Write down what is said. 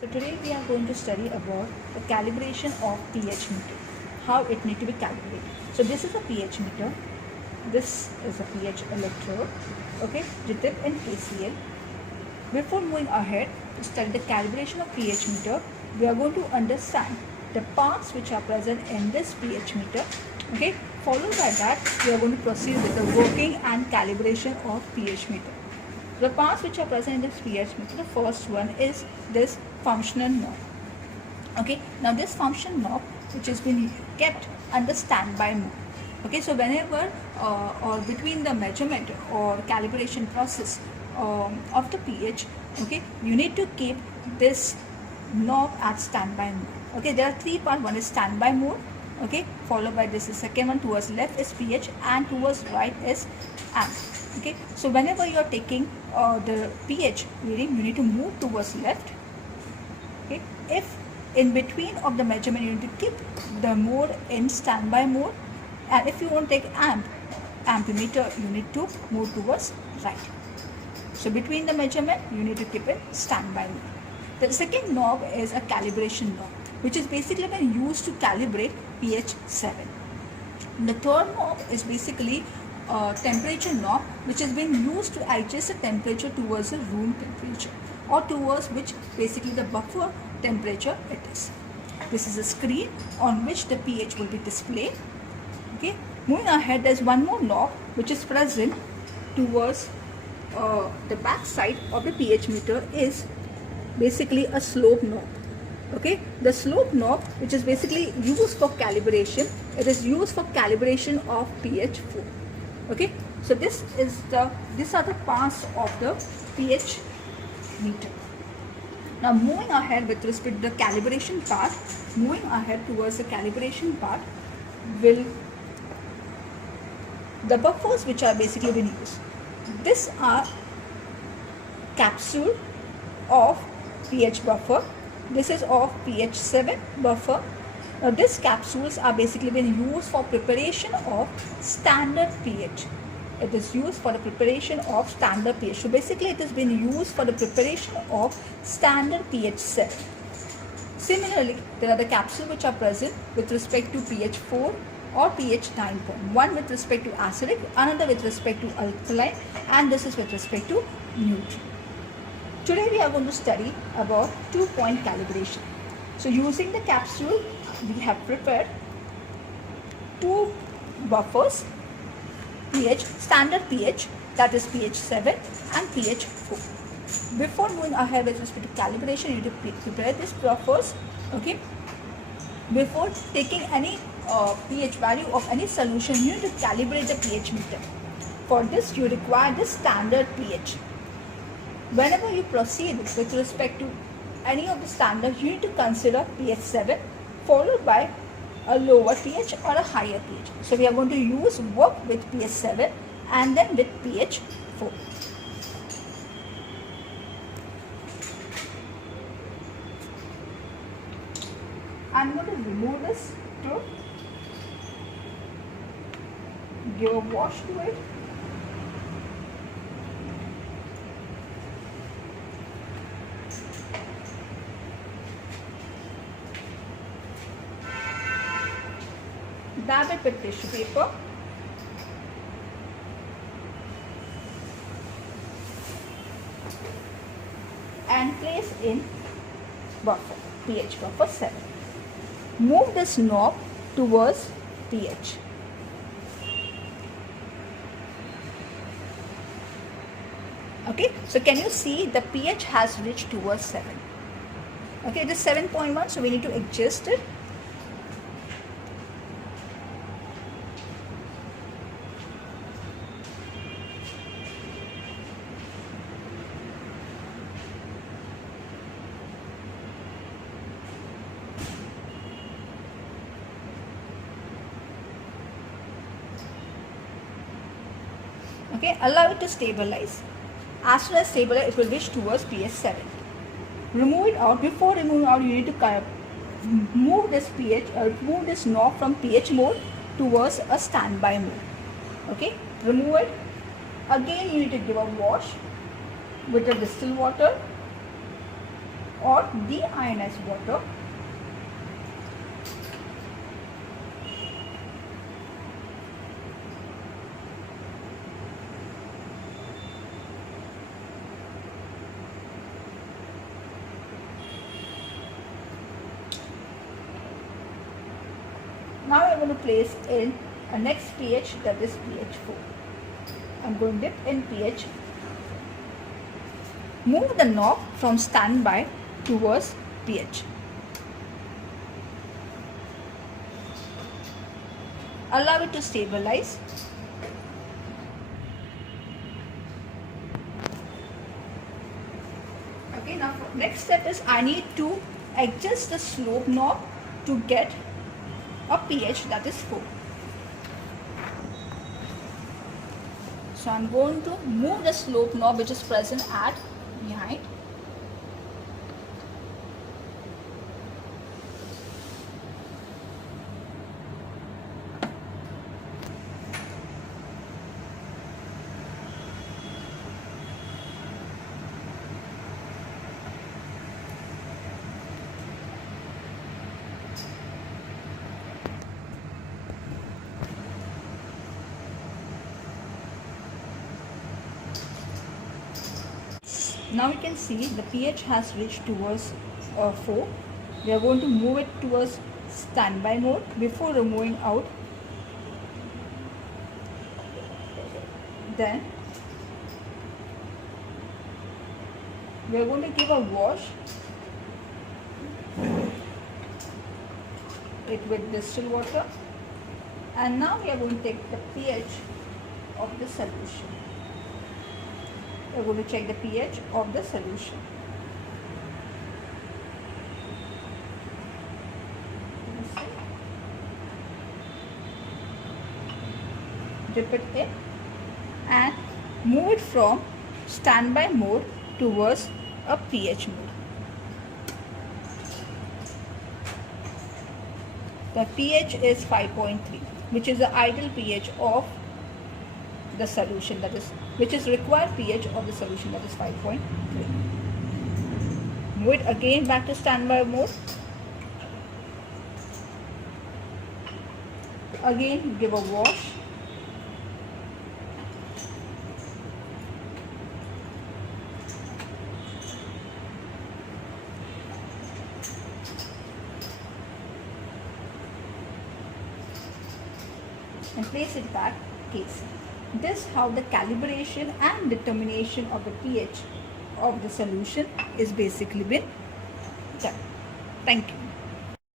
So today we are going to study about the calibration of pH meter, how it need to be calibrated. So this is a pH meter, this is a pH electrode, okay, dip in KCl. Before moving ahead to study the calibration of pH meter, we are going to understand the parts which are present in this pH meter, okay. Followed by that, we are going to proceed with the working and calibration of pH meter. The parts which are present in this pH meter, the first one is this functional knob. Okay, now this function knob which has been kept under standby mode. Okay, so whenever or between the measurement or calibration process of the pH, okay, you need to keep this knob at standby mode. Okay, there are three parts. One is standby mode, okay, followed by this is second one, towards left is pH and towards right is amp. Okay, so whenever you are taking the pH reading, you need to move towards left. Okay, if in between of the measurement you need to keep the mode in standby mode, and if you want to take ammeter, you need to move towards right. So between the measurement you need to keep it standby mode. The second knob is a calibration knob, which is basically been used to calibrate pH 7. The third knob is basically a temperature knob, which has been used to adjust the temperature towards the room temperature or towards which basically the buffer temperature it is. This is a screen on which the pH will be displayed. Okay, moving ahead, there's one more knob which is present towards the back side of the pH meter, is basically a slope knob. Okay, the slope knob, which is basically used for calibration, it is used for calibration of pH 4. Okay, so these are the parts of the pH meter. Now moving ahead with respect to the calibration part, moving ahead towards the calibration part, will the buffers which are basically been used. These are capsule of pH buffer. This is of pH 7 buffer. Now these capsules are basically been used for preparation of standard pH. It is used for the preparation of standard pH. So basically it has been used for the preparation of standard pH 7. Similarly, there are the capsules which are present with respect to pH 4 or pH 9.1, one with respect to acidic, another with respect to alkaline, and this is with respect to neutral. Today we are going to study about 2-point calibration. So using the capsule, we have prepared two buffers, pH, standard pH, that is pH 7 and pH 4. Before moving ahead with respect to calibration, you need to prepare these buffers. Okay, before taking any pH value of any solution, you need to calibrate the pH meter. For this you require the standard pH. Whenever you proceed with respect to any of the standards, you need to consider pH 7 followed by a lower pH or a higher pH. So we are going to work with pH 7 and then with pH 4. I am going to remove this to give a wash to it. Dab it with tissue paper. And place in buffer, pH buffer 7. Move this knob towards pH. Okay, so can you see the pH has reached towards 7. Okay, it is 7.1, so we need to adjust it. Okay, allow it to stabilize. As soon as stabilize, it will reach towards pH 7. Remove it out. Before removing out, you need to move this pH move this knob from pH mode towards a standby mode. Okay, remove it. Again, you need to give a wash with the distilled water. or deionized water. Now I'm going to place in a next pH, that is pH 4. I'm going to dip in pH. Move the knob from standby towards pH. Allow it to stabilize. Okay, now next step is I need to adjust the slope knob to get a pH that is 4. So I'm going to move the slope knob which is present at behind. Now you can see the pH has reached towards 4. We are going to move it towards standby mode before removing out. Then we are going to give a wash it with distilled water, and now we are going to take the pH of the solution. We are going to check the pH of the solution. Dip it in and move it from standby mode towards a pH mode. The pH is 5.3, which is the ideal pH of the solution, that is, which is required pH of the solution, that is 5.3. Move it again back to standby mode. Again give a wash. And place it back case. This is how the calibration and determination of the pH of the solution is basically been done. Thank you.